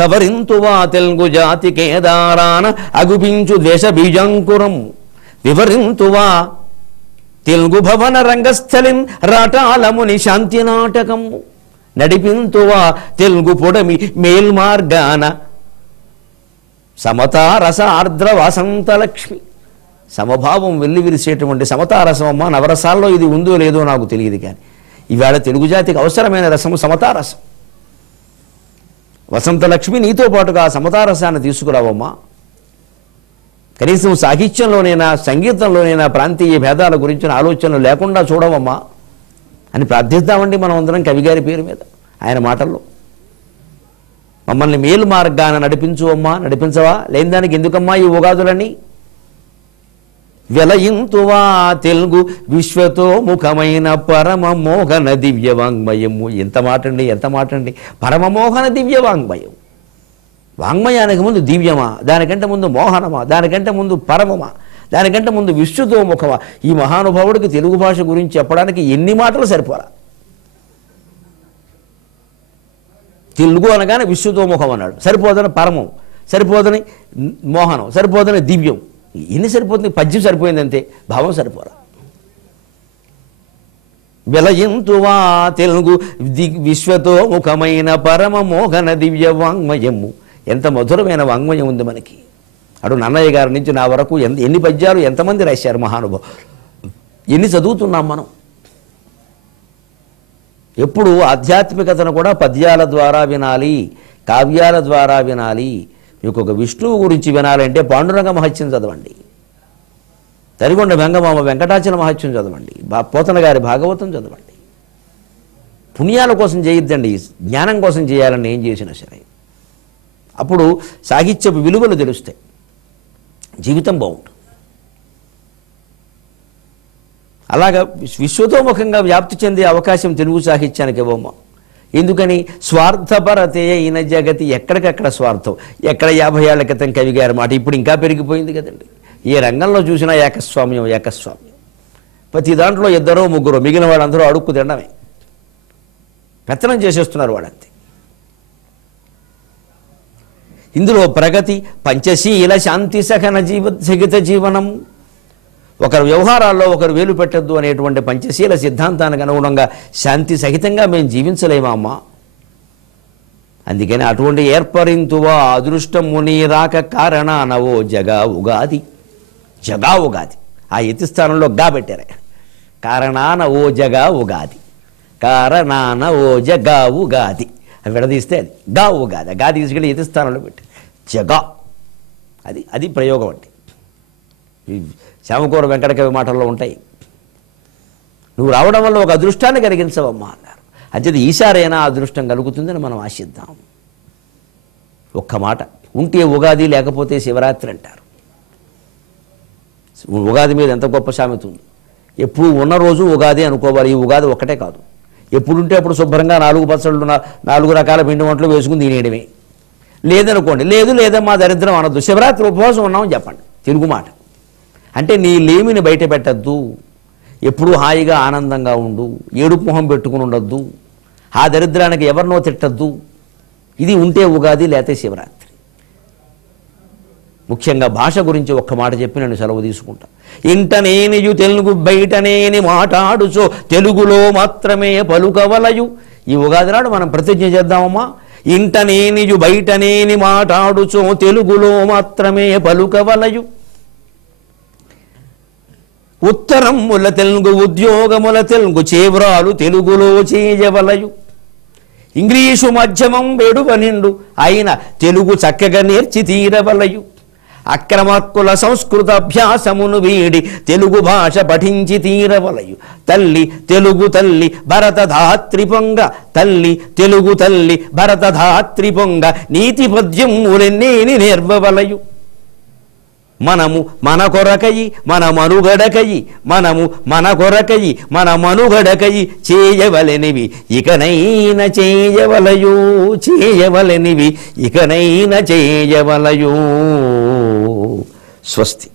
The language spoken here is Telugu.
సవరింతువా తెలుగు జాతి కేదారాన అగుపించు ద్వేష బీజంకురం వివరింతువా తెలుగు భవన రంగస్థలిన్ రాటాలముని శాంతి నాటకము నడిపింతువా తెలుగు పొడమి మేల్మార్గాన సమతారస ఆర్ద్ర వసంతలక్ష్మి. సమభావం వెళ్ళి విరిసేటువంటి సమతారసం అమ్మ. నవరసాల్లో ఇది ఉందో లేదో నాకు తెలియదు, కానీ ఈవేళ తెలుగు జాతికి అవసరమైన రసము సమతారసం. వసంతలక్ష్మి నీతో పాటుగా సమతారసాన్ని తీసుకురావమ్మా. కనీసం సాహిత్యంలోనైనా సంగీతంలోనైనా ప్రాంతీయ భేదాల గురించిన ఆలోచనలు లేకుండా చూడవమ్మా అని ప్రార్థిద్దామండి మనం అందరం కవిగారి పేరు మీద. ఆయన మాటల్లో మమ్మల్ని మేలు మార్గాన నడిపించు అమ్మా, నడిపించవా, లేని దానికి ఎందుకమ్మా ఈ ఉగాదులన్నీ. వెలయింతువా తెలుగు విశ్వతో ముఖమైన పరమమోహన దివ్యవాంగ్మయము. ఎంత మాట అండి, ఎంత మాట అండి. పరమమోహన దివ్యవాంగ్మయం. వాంగ్మయానికి ముందు దివ్యమా, దానికంటే ముందు మోహనమా, దానికంటే ముందు పరమమా, దానికంటే ముందు విశ్వతోముఖమా. ఈ మహానుభావుడికి తెలుగు భాష గురించి చెప్పడానికి ఎన్ని మాటలు సరిపోరా. తెలుగు అనగానే విశ్వతోముఖం అన్నాడు, సరిపోదని పరమం, సరిపోదని మోహనం, సరిపోదని దివ్యం. ఎన్ని సరిపోతుంది? పద్యం సరిపోయింది అంతే, భావం సరిపోరా. వెలయింతువా తెలుగు విశ్వతోముఖమైన పరమమోహన దివ్య వాంగ్మయము. ఎంత మధురమైన వాంగ్మయం ఉంది మనకి. అటు నన్నయ్య గారి నుంచి నా వరకు ఎన్ని పద్యాలు ఎంతమంది రాశారు మహానుభావులు, ఎన్ని చదువుతున్నాం మనం. ఎప్పుడు ఆధ్యాత్మికతను కూడా పద్యాల ద్వారా వినాలి, కావ్యాల ద్వారా వినాలి. మీకు ఒక విష్ణువు గురించి వినాలంటే పాండురంగ మహత్యం చదవండి, తరిగొండ వెంగమామ వెంకటాచల మహత్యం చదవండి, పోతన గారి భాగవతం చదవండి. పుణ్యాల కోసం చేయొద్దండి, జ్ఞానం కోసం చేయాలని ఏం చేసినా సరే. అప్పుడు సాహిత్యపు విలువలు తెలుస్తాయి, జీవితం బాగుంటుంది. అలాగా విశ్వతోముఖంగా వ్యాప్తి చెందే అవకాశం తెలుగు సాహిత్యానికి ఇవ్వమ్మా. ఎందుకని? స్వార్థపరతే అయిన జగతి. ఎక్కడికక్కడ స్వార్థం. ఎక్కడ 50 ఏళ్ల క్రితం కవి గారి మాట ఇప్పుడు ఇంకా పెరిగిపోయింది కదండి. ఏ రంగంలో చూసినా ఏకస్వామ్యం, ఏకస్వామ్యం. ప్రతి దాంట్లో 2 3 మిగిలిన వాళ్ళందరూ అడుక్కు తినడమే, పెత్తనం చేసేస్తున్నారు వాళ్ళంతే. ఇందులో ప్రగతి, పంచశీల, శాంతి, సహన సహిత జీవనం. ఒకరు వ్యవహారాల్లో ఒకరు వేలు పెట్టద్దు అనేటువంటి పంచశీల సిద్ధాంతానికి అనుగుణంగా శాంతి సహితంగా మేము జీవించలేమా అమ్మా. అందుకని అటువంటి ఏర్పరింతువా అదృష్టము నీ రాక కారణానవో జగా ఉగాది. జగా ఉగాది ఆ యతి స్థానంలో గా పెట్టారు. కారణాన ఓ జగా ఉగాది, కారణాన ఓ జగా ఉగాది అది విడదీస్తే అది గా ఉగాది. గా తీసుకెళ్ళి యతి స్థానంలో పెట్టి జగా, అది ప్రయోగం అంటే. శ్యామకూర వెంకటకవి మాటల్లో ఉంటాయి. నువ్వు రావడం వల్ల ఒక అదృష్టాన్ని కలిగించవమ్మా అన్నారు. అంచేది ఈసారైనా అదృష్టం కలుగుతుందని మనం ఆశిద్దాం. ఒక్క మాట, ఉంటే ఉగాది లేకపోతే శివరాత్రి అంటారు. ఉగాది మీద ఎంత గొప్ప సామెత ఉంది. ఎప్పుడు ఉన్న రోజు ఉగాది అనుకోవాలి. ఈ ఉగాది ఒక్కటే కాదు, ఎప్పుడుంటే అప్పుడు శుభ్రంగా 4 పచ్చళ్ళు 4 రకాల పిండి వంటలు వేసుకుని తినేయడమే. లేదనుకోండి, లేదమ్మా దరిద్రం అనొద్దు. శివరాత్రి ఉపవాసం ఉన్నామని చెప్పండి, తెలుగు మాట. అంటే నీ లేమిని బయట పెట్టద్దు, ఎప్పుడూ హాయిగా ఆనందంగా ఉండు, ఏడుపు మొహం పెట్టుకుని ఉండొద్దు, ఆ దరిద్రానికి ఎవరినో తిట్టద్దు. ఇది ఉంటే ఉగాది, లేతే శివరాత్రి. ముఖ్యంగా భాష గురించి ఒక్క మాట చెప్పి నేను సెలవు తీసుకుంటా. ఇంటనేనియు తెలుగు బయటనేని మాటాడుచో తెలుగులో మాత్రమే పలుకవలయు. ఈ ఉగాది నాడు మనం ప్రతిజ్ఞ చేద్దామమ్మా. ఇంటనేనియు బయటనేని మాటాడుచో తెలుగులో మాత్రమే పలుకవలయు. ఉత్తరముల తెలుగు ఉద్యోగముల తెలుగు చేవ్రాలు తెలుగులో చేయవలయు. ఇంగ్లీషు మధ్యమం వెడువ నిండు అయిన తెలుగు చక్కగా నేర్చి తీరవలయు. అక్రమక్కుల సంస్కృత అభ్యాసమును వీడి తెలుగు భాష పఠించి తీరవలయు. తల్లి తెలుగు తల్లి భరతధాత్రి పొంగ, తల్లి తెలుగు తల్లి భరతధాత్రి పొంగ, నీతి పద్యములెన్నేని నేర్వవలయు. మనము మన కొరకయి మన మనుగడకయి, మనము మన కొరకయి మన మనుగడకయి చేయవలెనివి ఇకనైన చేయవలయు. చేయవలెనివి ఇకనైన చేయవలయు. స్వస్తి.